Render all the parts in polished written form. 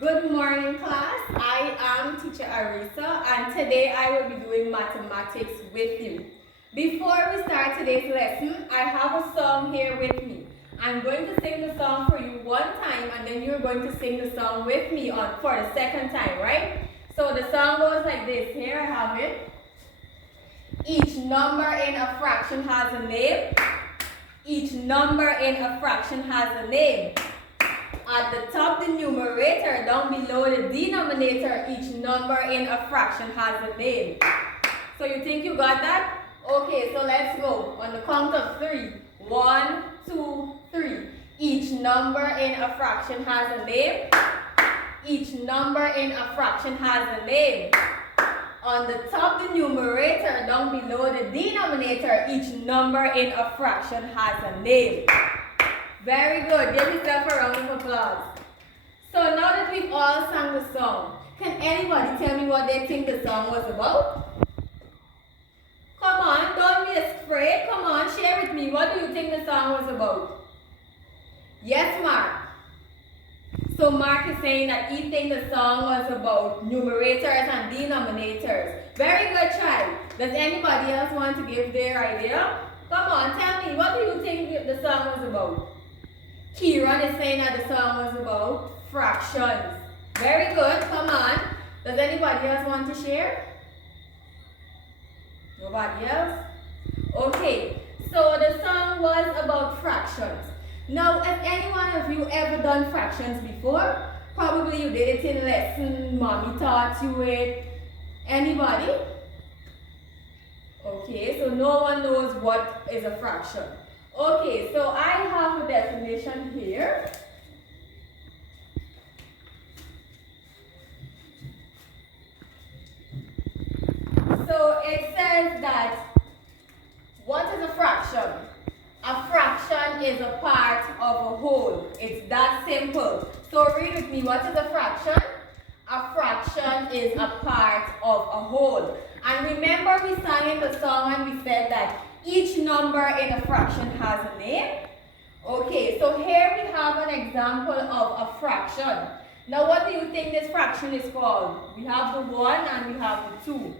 Good morning, class. I am teacher AREISA, and today I will be doing mathematics with you. Before we start today's lesson, I have a song here with me. I'm going to sing the song for you one time, and then you're going to sing the song with me for the second time, right? So the song goes like this. Here I have it. Each number in a fraction has a name. Each number in a fraction has a name. At the top, the numerator, down below the denominator, each number in a fraction has a name. So you think you got that? Okay, so let's go. On the count of 3. 1, 2, 3. Each number in a fraction has a name. Each number in a fraction has a name. On the top, the numerator, down below the denominator, each number in a fraction has a name. Very good. Give yourself a round of applause. So now that we've all sung the song, can anybody tell me what they think the song was about? Come on, don't be afraid. Come on, share with me. What do you think the song was about? Yes, Mark. So Mark is saying that he thinks the song was about numerators and denominators. Very good, child. Does anybody else want to give their idea? Come on, tell me. What do you think the song was about? Kieran is saying that the song was about fractions. Very good. Come on. Does anybody else want to share? Nobody else? Okay. So the song was about fractions. Now, has any one of you ever done fractions before? Probably you did it in lesson. Mommy taught you it. Anybody? Okay. So no one knows what is a fraction. Okay, so I have a definition here. So it says that, what is a fraction? A fraction is a part of a whole. It's that simple. So read with me, what is a fraction? A fraction is a part of a whole. And remember we sang in the song and we said that each number in a fraction has a name. Okay, so here we have an example of a fraction. Now what do you think this fraction is called? We have the 1 and we have the 2.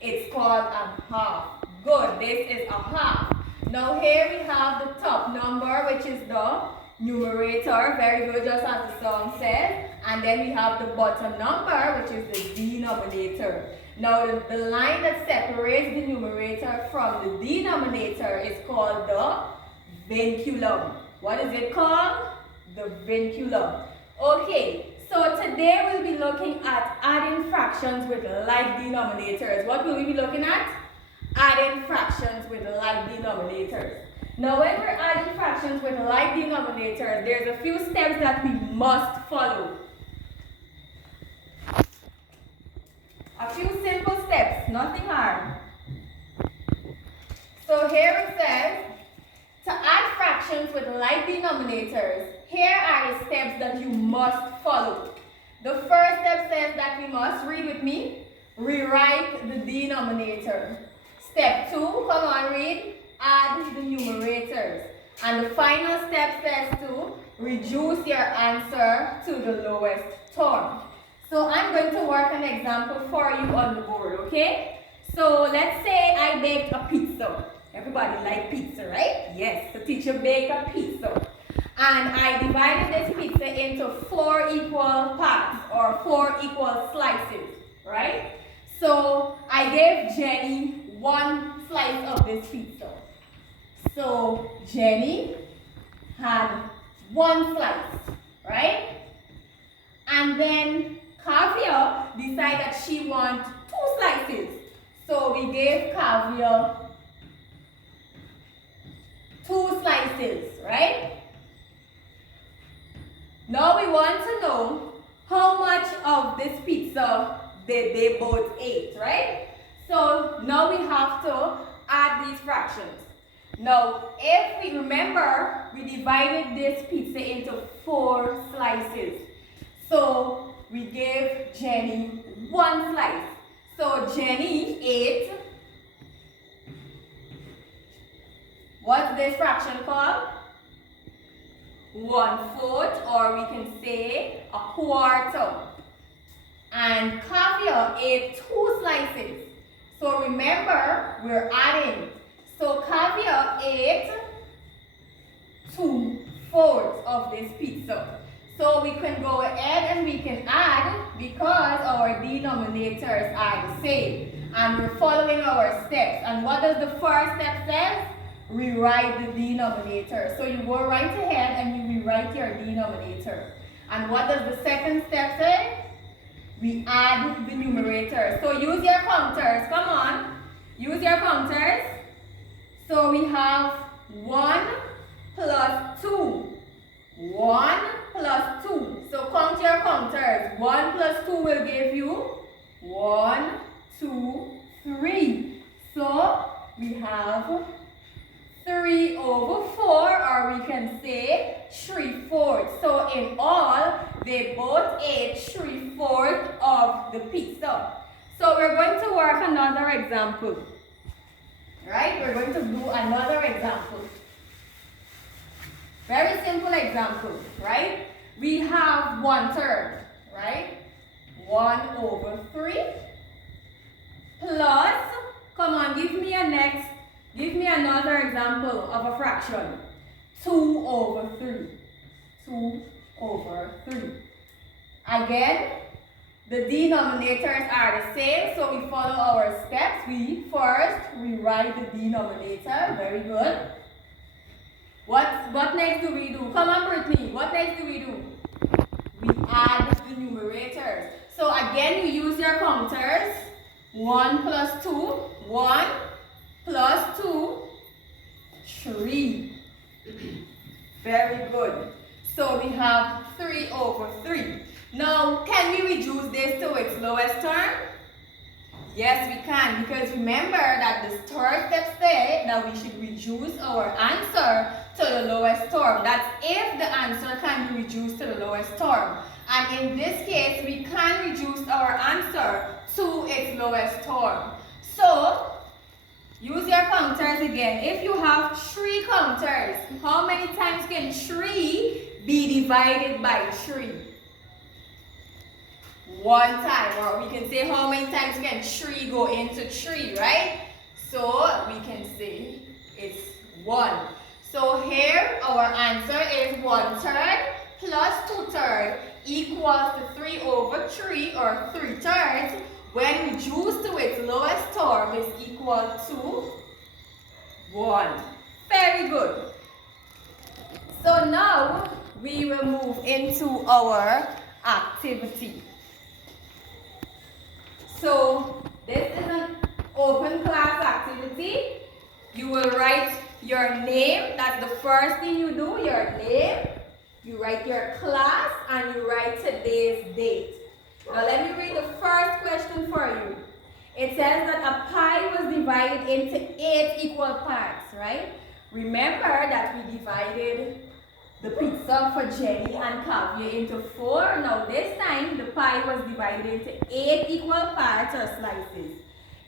It's called a half. Good, this is a half. Now here we have the top number, which is the numerator. Very good, just as the song says. And then we have the bottom number, which is the denominator. Now the line that separates the numerator from the denominator is called the vinculum. What is it called? The vinculum. Okay, so today we'll be looking at adding fractions with like denominators. What will we be looking at? Adding fractions with like denominators. Now when we're adding fractions with like denominators, there's a few steps that we must follow. A few simple steps, nothing hard. So here it says, to add fractions with like denominators, here are the steps that you must follow. The first step says that we must, read with me, rewrite the denominator. Step 2, come on, read, add the numerators. And the final step says to reduce your answer to the lowest term. So I'm going to work an example for you on the board, okay? So let's say I baked a pizza. Everybody like pizza, right? Yes, the teacher baked a pizza. And I divided this pizza into 4 equal parts or 4 equal slices, right? So I gave Jenny 1 slice of this pizza. So Jenny had 1 slice, right? And then Kavya decided that she wants 2 slices. So we gave Kavya 2 slices, right? Now we want to know how much of this pizza they both ate, right? So now we have to add these fractions. Now, if we remember, we divided this pizza into 4 slices. So we gave Jenny 1 slice. So Jenny ate, what's this fraction called? 1/4, or we can say a quarter. And caviar ate 2 slices. So remember, we're adding. So caviar ate 2/4 of this pizza. So we can go ahead and we can add because our denominators are the same. And we're following our steps. And what does the first step say? Rewrite the denominator. So you go right ahead and you rewrite your denominator. And what does the second step say? We add the numerator. So use your counters. Come on. Use your counters. So we have 1 plus 2. 1 plus 2. So count your counters. 1 plus 2 will give you 1, 2, 3. So we have 3/4, or we can say 3/4. So in all, they both ate 3/4 of the pizza. So we're going to work another example. Right? We're going to do another example. Very simple example, right? We have 1/3, right? 1/3 plus, come on, give me another example of a fraction. 2/3. 2/3. Again, the denominators are the same, so we follow our steps. We first rewrite the denominator. Very good. What next do we do? Come on, Brittany. What next do we do? We add the numerators. So again, you use your counters. 1 plus 2. 1 plus 2. 3. Very good. So we have 3/3. Now, can we reduce this to its lowest term? Yes, we can, because remember that the third step said that we should reduce our answer to the lowest term. That's if the answer can be reduced to the lowest term. And in this case, we can reduce our answer to its lowest term. So, use your counters again. If you have 3 counters, how many times can 3 be divided by 3? 1 time, or we can say how many times can 3 go into 3, right? So we can say it's 1. So here our answer is 1/3 plus 2/3 equals to 3/3, or 3/3, when reduced to its lowest term is equal to 1. Very good. So now we will move into our activity. So this is an open class activity. You will write your name. That's the first thing you do, your name. You write your class and you write today's date. Now let me read the first question for you. It says that a pie was divided into 8 equal parts, right? Remember that we divided the pizza for Jenny and caviar into 4. Now this time the pie was divided into 8 equal parts or slices.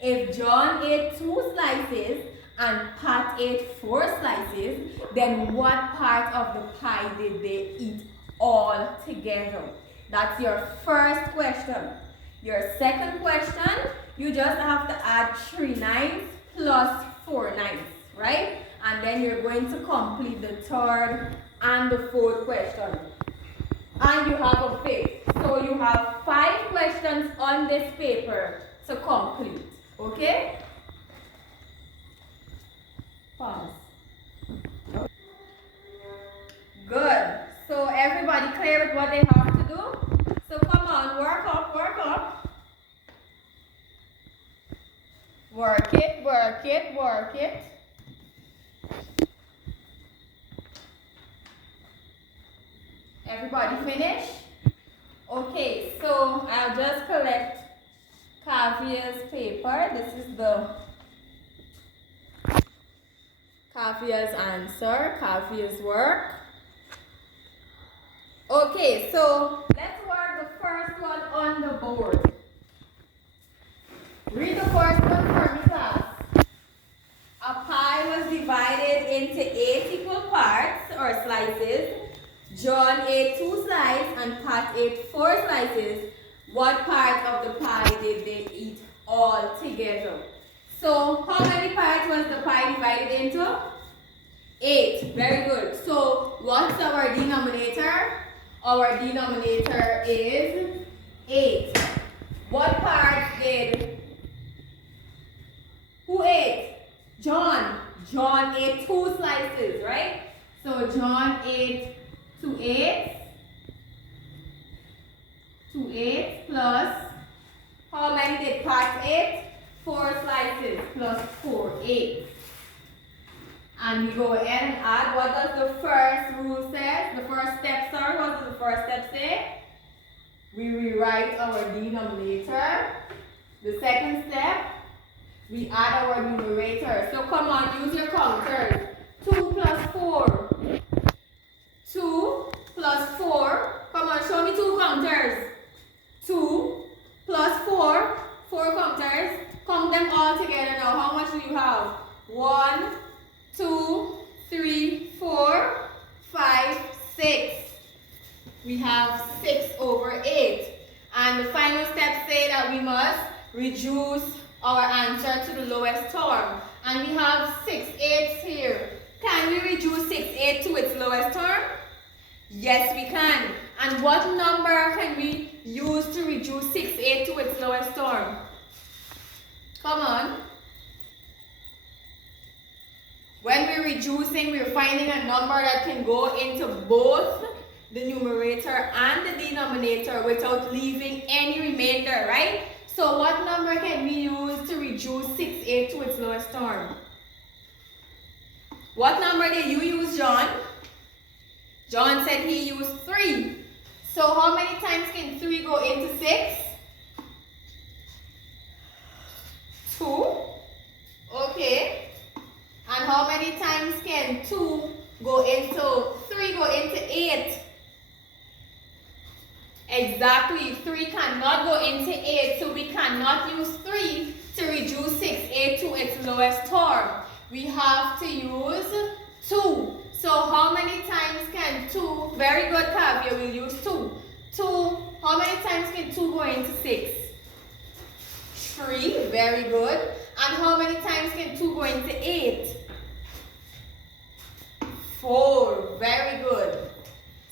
If John ate 2 slices and Pat ate 4 slices, then what part of the pie did they eat all together? That's your first question. Your second question, you just have to add 3 9s plus 4 9s, right? And then you're going to complete the third and the fourth question. And you have a fifth. So you have 5 questions on this paper to complete. Okay? Pause. Good. So everybody clear with what they have to do? So come on, work up, work up. Work it, work it, work it. Everybody finish? Okay, so I'll just collect Caviar's paper. This is the Caviar's answer, Caviar's work. Okay, so let's work the first one on the board. Read the first one for me, class. A pie was divided into 8 equal parts or slices. slices, what part of the pie did they eat all together? So how many parts was the pie divided into? 8. Very good. So what's our denominator? Our denominator is 8. What part did... Who ate? John. John ate 2 slices, right? So John ate 2 eighths. 2 eighths plus, how many did Pat eat? 4 slices plus 4 eighths. And we go ahead and add. What does the first rule say? The first step, sorry, what does the first step say? We rewrite our denominator. The second step, we add our numerator. So come on, use your counters. 2 plus 4. 2 plus 4. Come on, show me 2 counters. 2 plus 4. 4 counters. Count them all together now. How much do you have? 1, 2, 3, 4, 5, 6. We have 6 over 8. And the final step say that we must reduce our answer to the lowest term. And we have 6 eighths here. Can we reduce 6 eighths to its lowest term? Yes, we can. And what number can we use to reduce 6 eighths to its lowest term? Come on. When we're reducing, we're finding a number that can go into both the numerator and the denominator without leaving any remainder, right? So what number can we use to reduce 6 eighths to its lowest term? What number did you use, John? John said he used 3. So how many times can 3 go into 6? 2. Okay. And how many times can 2 go into 3 go into 8? Exactly. 3 cannot go into 8, so we cannot use 3 to reduce 6 eighths to its lowest term. We have to use 2. So how many times can 2, very good, Kavya, we'll use 2. 2, how many times can 2 go into 6? 3, very good. And how many times can 2 go into 8? 4, very good.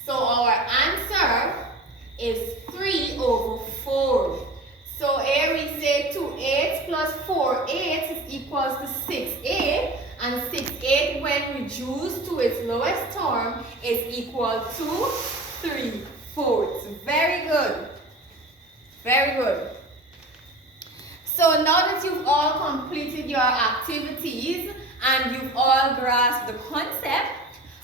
So our answer is 3 over 4. So here we say 2 eighths plus 4 eighths is equals to 6 eighths. And 6 eighths when reduced to its lowest term is equal to 3/4. Very good. Very good. So now that you've all completed your activities and you've all grasped the concept,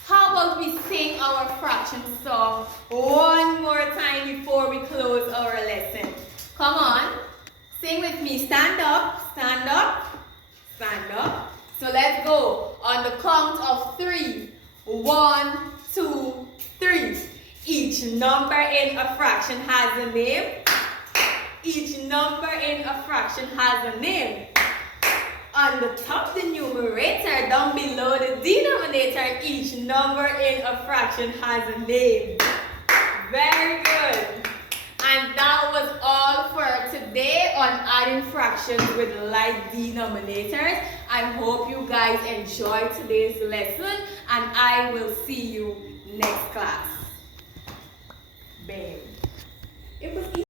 how about we sing our fraction song one more time before we close our lesson? Come on, sing with me. Stand up, stand up, stand up. So let's go on the count of 3. 1, 2, 3. Each number in a fraction has a name. Each number in a fraction has a name. On the top, the numerator. Down below, the denominator. Each number in a fraction has a name. Very good. And that was all for today on adding fractions with like denominators. I hope you guys enjoyed today's lesson, and I will see you next class. Bam. It was easy.